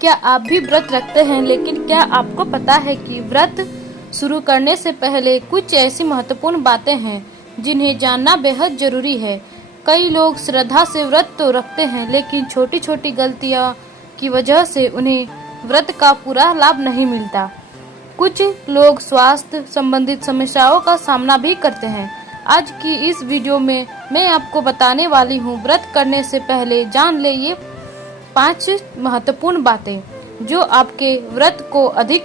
क्या आप भी व्रत रखते हैं? लेकिन क्या आपको पता है कि व्रत शुरू करने से पहले कुछ ऐसी महत्वपूर्ण बातें हैं जिन्हें जानना बेहद जरूरी है। कई लोग श्रद्धा से व्रत तो रखते हैं, लेकिन छोटी छोटी गलतियां की वजह से उन्हें व्रत का पूरा लाभ नहीं मिलता। कुछ लोग स्वास्थ्य संबंधित समस्याओं का सामना भी करते हैं। आज की इस वीडियो में मैं आपको बताने वाली हूँ, व्रत करने से पहले जान ले ये 5 महत्वपूर्ण बातें जो आपके व्रत को अधिक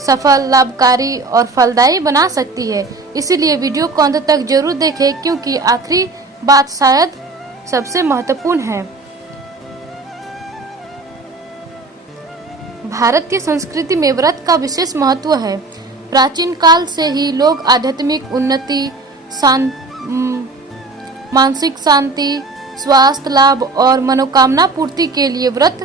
सफल, लाभकारी और फलदायी बना सकती है। इसीलिए वीडियो को अंत तक जरूर देखें, क्योंकि आखिरी बात शायद सबसे महत्वपूर्ण है। भारतीय संस्कृति में व्रत का विशेष महत्व है। प्राचीन काल से ही लोग आध्यात्मिक उन्नति, मानसिक शांति, स्वास्थ्य लाभ और मनोकामना पूर्ति के लिए व्रत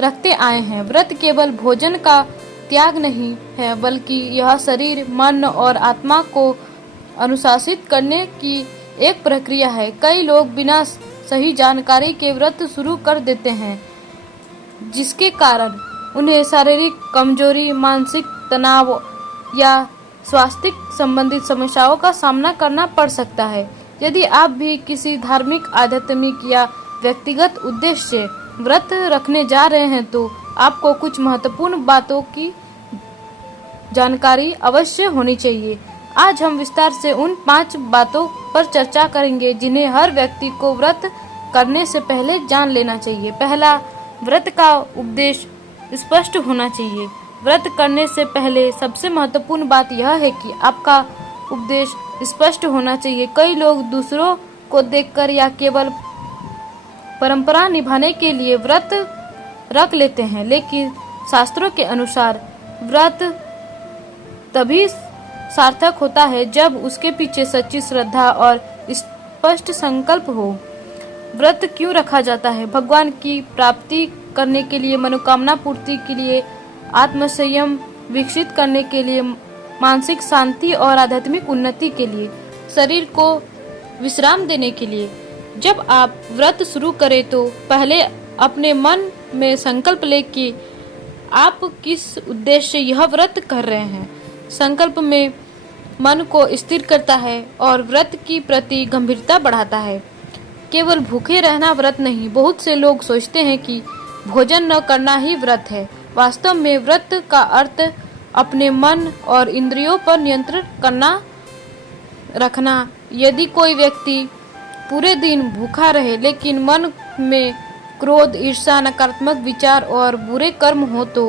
रखते आए हैं। व्रत केवल भोजन का त्याग नहीं है, बल्कि यह शरीर, मन और आत्मा को अनुशासित करने की एक प्रक्रिया है। कई लोग बिना सही जानकारी के व्रत शुरू कर देते हैं, जिसके कारण उन्हें शारीरिक कमजोरी, मानसिक तनाव या स्वास्थ्य संबंधित समस्याओं का सामना करना पड़ सकता है। यदि आप भी किसी धार्मिक, आध्यात्मिक या व्यक्तिगत उद्देश्य से व्रत रखने जा रहे हैं, तो आपको कुछ महत्वपूर्ण बातों की जानकारी अवश्य होनी चाहिए। आज हम विस्तार से उन 5 बातों पर चर्चा करेंगे जिन्हें हर व्यक्ति को व्रत करने से पहले जान लेना चाहिए। पहला, व्रत का उद्देश्य स्पष्ट होना चाहिए। व्रत करने से पहले सबसे महत्वपूर्ण बात यह है कि आपका उद्देश्य स्पष्ट होना चाहिए। कई लोग दूसरों को देखकर या केवल परंपरा निभाने के लिए व्रत रख लेते हैं, लेकिन शास्त्रों के अनुसार व्रत तभी सार्थक होता है जब उसके पीछे सच्ची श्रद्धा और स्पष्ट संकल्प हो। व्रत क्यों रखा जाता है? भगवान की प्राप्ति करने के लिए, मनोकामना पूर्ति के लिए, आत्मसंयम विकसित करने के लिए, मानसिक शांति और आध्यात्मिक उन्नति के लिए, शरीर को विश्राम देने के लिए। जब आप व्रत शुरू करें तो पहले अपने मन में संकल्प लें कि आप किस उद्देश्य से यह व्रत कर रहे हैं। संकल्प में मन को स्थिर करता है और व्रत की प्रति गंभीरता बढ़ाता है। केवल भूखे रहना व्रत नहीं। बहुत से लोग सोचते हैं कि भोजन न करना ही व्रत है। वास्तव में व्रत का अर्थ अपने मन और इंद्रियों पर नियंत्रण रखना। यदि कोई व्यक्ति पूरे दिन भूखा रहे, लेकिन मन में क्रोध, ईर्ष्या, नकारात्मक विचार और बुरे कर्म हो, तो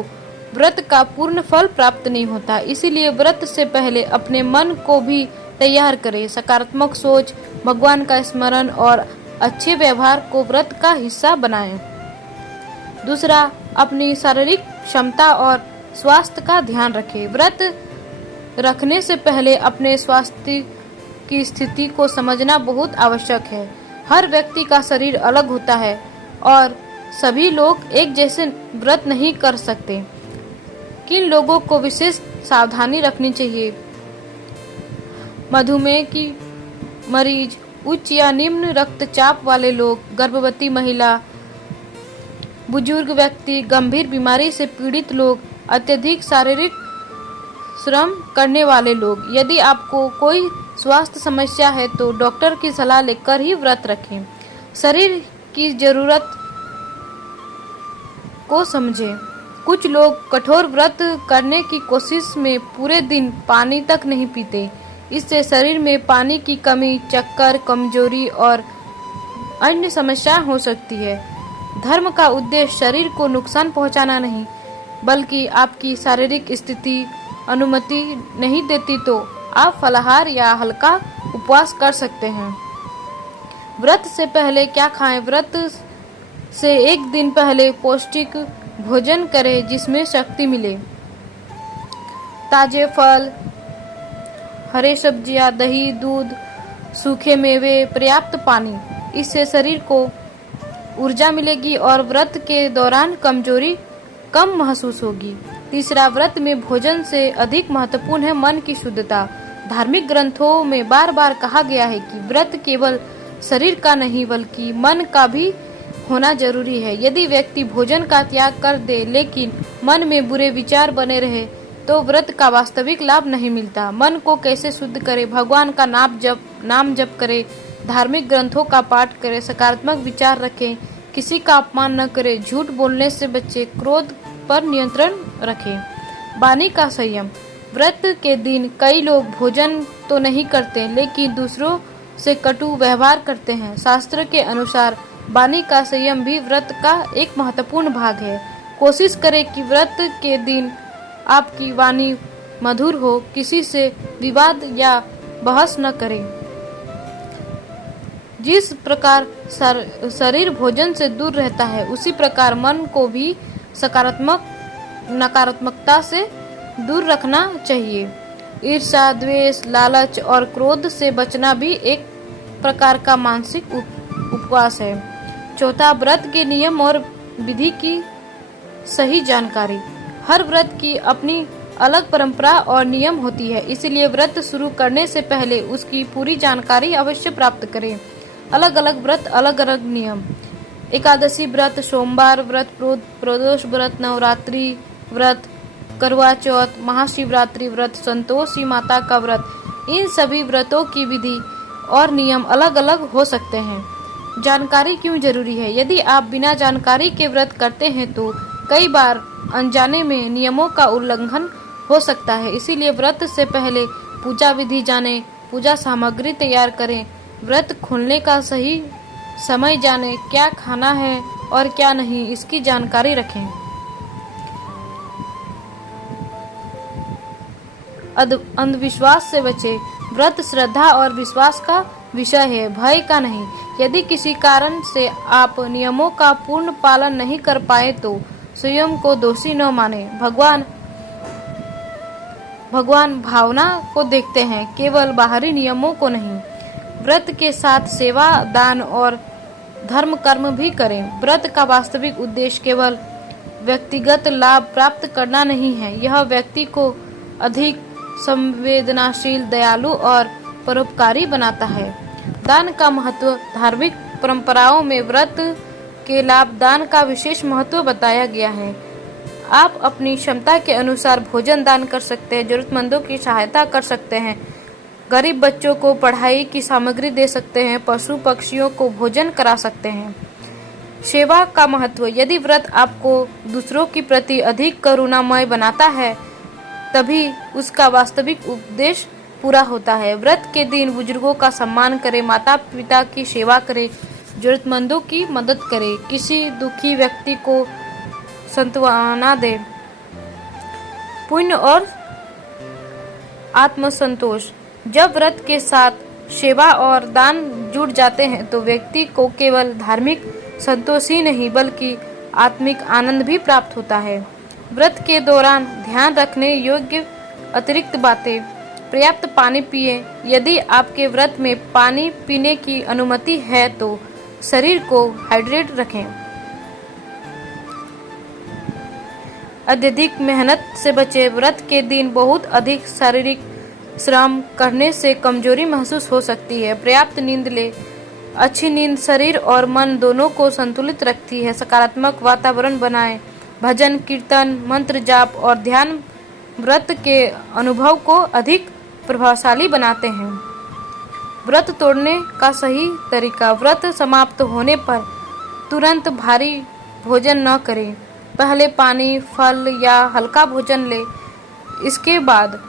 व्रत का पूर्ण फल प्राप्त नहीं होता। इसीलिए व्रत से पहले अपने मन को भी तैयार करें। सकारात्मक सोच, भगवान का स्मरण और अच्छे व्यवहार को व्रत का हिस्सा बनाएं। दूसरा, अपनी शारीरिक क्षमता और स्वास्थ्य का ध्यान रखें। व्रत रखने से पहले अपने स्वास्थ्य की स्थिति को समझना बहुत आवश्यक है। हर व्यक्ति का शरीर अलग होता है और सभी लोग एक जैसे व्रत नहीं कर सकते। किन लोगों को विशेष सावधानी रखनी चाहिए? मधुमेह की मरीज, उच्च या निम्न रक्तचाप वाले लोग, गर्भवती महिला, बुजुर्ग व्यक्ति, गंभीर बीमारी से पीड़ित लोग, अत्यधिक शारीरिक श्रम करने वाले लोग। यदि आपको कोई स्वास्थ्य समस्या है तो डॉक्टर की सलाह लेकर ही व्रत रखें। शरीर की जरूरत को समझें। कुछ लोग कठोर व्रत करने की कोशिश में पूरे दिन पानी तक नहीं पीते। इससे शरीर में पानी की कमी, चक्कर, कमजोरी और अन्य समस्याएं हो सकती है। धर्म का उद्देश्य शरीर को नुकसान पहुंचाना नहीं, बल्कि आपकी शारीरिक स्थिति अनुमति नहीं देती तो आप फलाहार या हल्का उपवास कर सकते हैं। व्रत से पहले क्या खाएं? व्रत से एक दिन पहले पौष्टिक भोजन करें जिसमें शक्ति मिले। ताजे फल, हरे सब्जियां, दही, दूध, सूखे मेवे, पर्याप्त पानी। इससे शरीर को ऊर्जा मिलेगी और व्रत के दौरान कमजोरी कम महसूस होगी। तीसरा, व्रत में भोजन से अधिक महत्वपूर्ण है मन की शुद्धता। धार्मिक ग्रंथों में बार बार कहा गया है कि व्रत केवल शरीर का नहीं बल्कि मन का भी होना जरूरी है। यदि व्यक्ति भोजन का त्याग कर दे लेकिन मन में बुरे विचार बने रहे तो व्रत का वास्तविक लाभ नहीं मिलता। मन को कैसे शुद्ध करे? भगवान का नाम जप करे, धार्मिक ग्रंथों का पाठ करे, सकारात्मक विचार रखें, किसी का अपमान न करे, झूठ बोलने से बचे, क्रोध पर नियंत्रण रखें। वाणी का संयम। व्रत के दिन कई लोग भोजन तो नहीं करते लेकिन दूसरों से कटु व्यवहार करते हैं। शास्त्र के अनुसार वाणी का संयम भी व्रत का एक महत्वपूर्ण भाग है। कोशिश करें कि व्रत के दिन आपकी वाणी मधुर हो, किसी से विवाद या बहस न करें। जिस प्रकार शरीर भोजन से दूर रहता है उसी प्रकार मन को भी नकारात्मकता से दूर रखना चाहिए। ईर्ष्या, द्वेष, लालच और क्रोध से बचना भी एक प्रकार का मानसिक उपवास है। चौथा, व्रत के नियम और विधि की सही जानकारी। हर व्रत की अपनी अलग परंपरा और नियम होती है, इसलिए व्रत शुरू करने से पहले उसकी पूरी जानकारी अवश्य प्राप्त करें। अलग अलग व्रत, अलग अलग नियम। एकादशी व्रत, सोमवार व्रत, प्रदोष व्रत, नवरात्रि व्रत, करवा चौथ, महाशिवरात्रि व्रत, संतोषी माता का व्रत, इन सभी व्रतों की विधि और नियम अलग अलग हो सकते हैं। जानकारी क्यों जरूरी है? यदि आप बिना जानकारी के व्रत करते हैं तो कई बार अनजाने में नियमों का उल्लंघन हो सकता है। इसीलिए व्रत से पहले पूजा विधि जानें, पूजा सामग्री तैयार करें, व्रत खोलने का सही समय जानें, क्या खाना है और क्या नहीं इसकी जानकारी रखें। अंधविश्वास से बचें। व्रत श्रद्धा और विश्वास का विषय है, भय का नहीं। यदि किसी कारण से आप नियमों का पूर्ण पालन नहीं कर पाए तो स्वयं को दोषी न माने। भगवान भावना को देखते हैं, केवल बाहरी नियमों को नहीं। व्रत के साथ सेवा, दान और धर्म कर्म भी करें। व्रत का वास्तविक उद्देश्य केवल व्यक्तिगत लाभ प्राप्त करना नहीं है, यह व्यक्ति को अधिक संवेदनशील, दयालु और परोपकारी बनाता है। दान का महत्व। धार्मिक परंपराओं में व्रत के लाभ दान का विशेष महत्व बताया गया है। आप अपनी क्षमता के अनुसार भोजन दान कर सकते हैं, जरूरतमंदों की सहायता कर सकते हैं, गरीब बच्चों को पढ़ाई की सामग्री दे सकते हैं, पशु पक्षियों को भोजन करा सकते हैं। सेवा का महत्व। यदि व्रत आपको दूसरों के प्रति अधिक करुणामय बनाता है तभी उसका वास्तविक उद्देश्य पूरा होता है। व्रत के दिन बुजुर्गों का सम्मान करें, माता पिता की सेवा करें, जरूरतमंदों की मदद करें, किसी दुखी व्यक्ति को सांत्वना दें। पुण्य और आत्मसंतोष। जब व्रत के साथ सेवा और दान जुड़ जाते हैं तो व्यक्ति को केवल धार्मिक संतोष ही नहीं बल्कि आत्मिक आनंद भी प्राप्त होता है। व्रत के दौरान ध्यान रखने योग्य अतिरिक्त बातें। पर्याप्त पानी पिए। यदि आपके व्रत में पानी पीने की अनुमति है तो शरीर को हाइड्रेट रखें। अत्यधिक मेहनत से बचें। व्रत के दिन बहुत अधिक शारीरिक श्रम करने से कमजोरी महसूस हो सकती है। पर्याप्त नींद ले। अच्छी नींद शरीर और मन दोनों को संतुलित रखती है। सकारात्मक वातावरण बनाएं। भजन, कीर्तन, मंत्र जाप और ध्यान व्रत के अनुभव को अधिक प्रभावशाली बनाते हैं। व्रत तोड़ने का सही तरीका। व्रत समाप्त होने पर तुरंत भारी भोजन न करें। पहले पानी, फल या हल्का भोजन लें, इसके बाद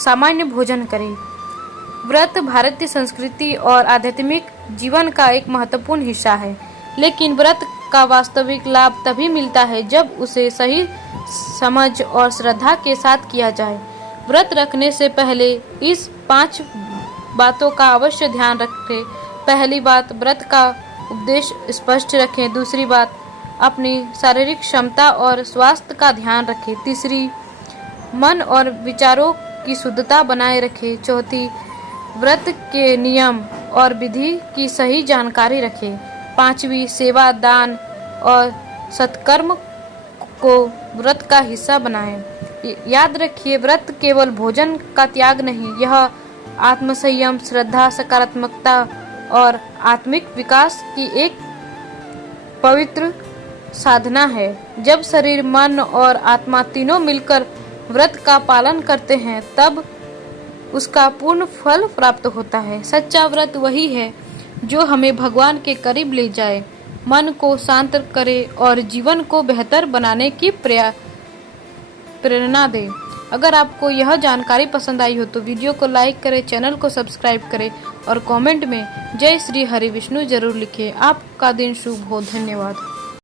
सामान्य भोजन करें। व्रत भारतीय संस्कृति और आध्यात्मिक जीवन का एक महत्वपूर्ण हिस्सा है, लेकिन व्रत का वास्तविक लाभ तभी मिलता है जब उसे सही समझ और श्रद्धा के साथ किया जाए। व्रत रखने से पहले इस 5 बातों का अवश्य ध्यान रखें। पहली बात, व्रत का उद्देश्य स्पष्ट रखें। दूसरी बात, अपनी शारीरिक क्षमता और स्वास्थ्य का ध्यान रखें। तीसरी, मन और विचारों की शुद्धता बनाए रखें। चौथी, व्रत के नियम और विधि की सही जानकारी रखें। पांचवी, सेवा, दान और सत्कर्म को व्रत का हिस्सा बनाएं। याद रखिए, व्रत केवल भोजन का त्याग नहीं, यह आत्मसंयम, श्रद्धा, सकारात्मकता और आत्मिक विकास की एक पवित्र साधना है। जब शरीर, मन और आत्मा तीनों मिलकर व्रत का पालन करते हैं तब उसका पूर्ण फल प्राप्त होता है। सच्चा व्रत वही है जो हमें भगवान के करीब ले जाए, मन को शांत करे और जीवन को बेहतर बनाने की प्रेरणा दे। अगर आपको यह जानकारी पसंद आई हो तो वीडियो को लाइक करें, चैनल को सब्सक्राइब करें और कमेंट में जय श्री हरि विष्णु जरूर लिखें। आपका दिन शुभ हो। धन्यवाद।